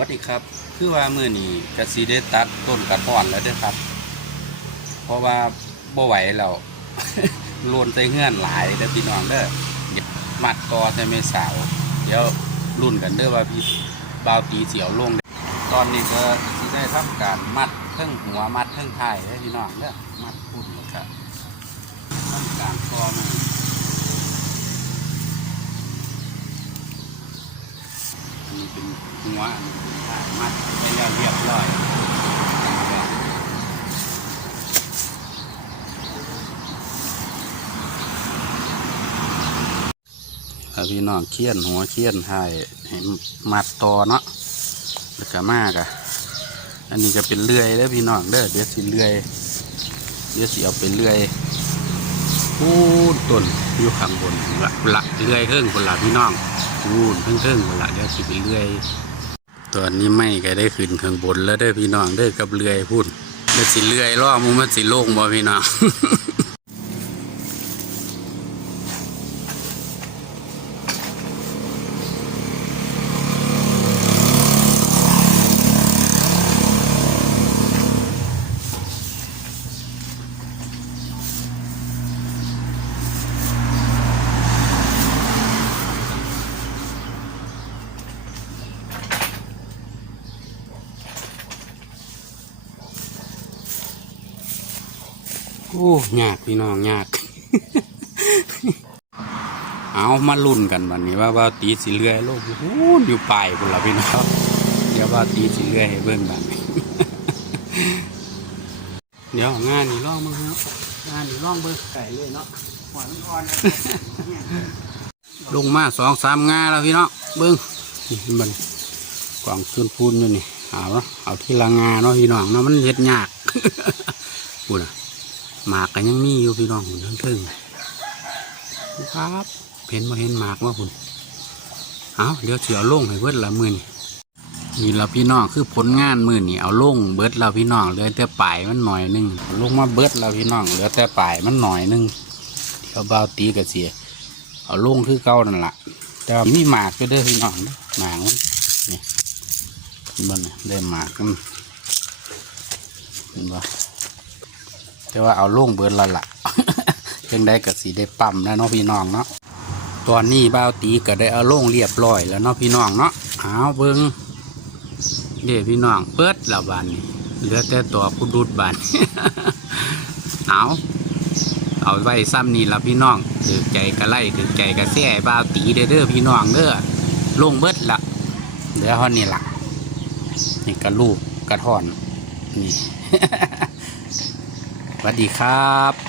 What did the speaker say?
วัสดีครับ คือว่ามื้อนี้กสิได้ตัดต้นกระท้อนแล้วเด้อครับ เพราะว่าบ่ไหวแล้วโลนใส่เงื่อนหลายเด้อพี่น้องเด้อมัดกอใส่เมสาว เดี๋ยวรุ่นกันเด้อว่าพี่บาวปีเสียวลง ตอนนี้ก็สิได้ทำการมัดเทั้งหัวมัดเทั้งท้ายเด้อพี่น้องเด้อมัดพุ่นแล้วก็ทำการกอมือ อันนี้ เป็นหัวอันเป็นท้ามัดไปแล้วเรียบร้อยพี่น้องเคี่ยนหัวเคี่ยนท้ให้มัดต่อเนาะแล้วก็มากอะอันนี้ก็เป็นเลื่อยเด้อพี่น้องเด้อเดี๋ยวสิเลื่อยเดี๋ยวสิเอาไปเลื่อย พูดต้นอยู่ข้างบนละละเลื่อยเครื่องคนละพี่น้องพูนเพิ่งเพิ่งคนละเดี๋ยวสิไปเรื่อยตอนนี้ไม่ก็ได้ขึ้นข้างบนแล้วได้พี่น้องได้กับเรื่อยพูดแล้วสิเรื่อยล่อมึงมันสิโล่งบ่พี่น้อง โอ้ยากพี่น้องยาก เอามาลุ้นกันวันนี้ว่าว่าตีสิเลื่อยโลกโอ้ยอยู่ปลายพุ่นละพี่น้องเดี๋ยวว่าตีสิเลื่อยให้เบิ่งบันเดี๋ยวงานนี่ลองมึงเนาะงานนี่ลองเบิ่งไก่เลยเนาะหัวมันอ่อนลงมาสองสามงาแล้วพี่น้องเบิ้งนี่มันกล่องขึ้นพูนอยู่นี่เอาเอาที่ละงาเนาะพี่น้องเนาะมันเฮ็ดยากพูดอะ หมากก็ยังมีอยู่พี่น้องหุ่นทั้งเทิงครับเห็นมาเห็นหมากว่าหุ่นเอาเดี๋ยวเสียลงให้เบิดละมือนี่นี่เราพี่น้องคือผลงานมือนี่เอาลงเบิดเราพี่น้องเหลือแต่ปลายมันหน่อยหนึงลงมาเบิดเราพี่น้องเหลือแต่ปลายมันหน่อยหนึงเดี๋ยวเบาตีกระเสียเอาลงคือเก่านั่นแหละแต่ว่มีหมากก็เด้พี่น้องหมากมันนี่เห็นบ่เนี่ยได้หมากมันเห็นบ่ แต่ว่าเอาลงเบิดและละยังได้กับสีได้ปั๊มแล้วเนาะพี่น้องเนาะตอนนี้บ้าวตีก็ได้เอาลงเรียบร้อยแล้วเนาะพี่น้องเนาะเอาเบิ้งเดี๋ยวพี่น้องเปิดล้วบานนี้เหลือแต่ตัวพุดุดบานเอาเอาไว้ซ้ำนี่ละพี่น้องถือใจกระไล่ถือใจกระแส่บ้าวตีเด้อเด้อพี่น้องเด้อลงเบิดละเดี๋ยวฮอนนี่ละนี่กระลูกกระท่อนนี่ วัสดีครับ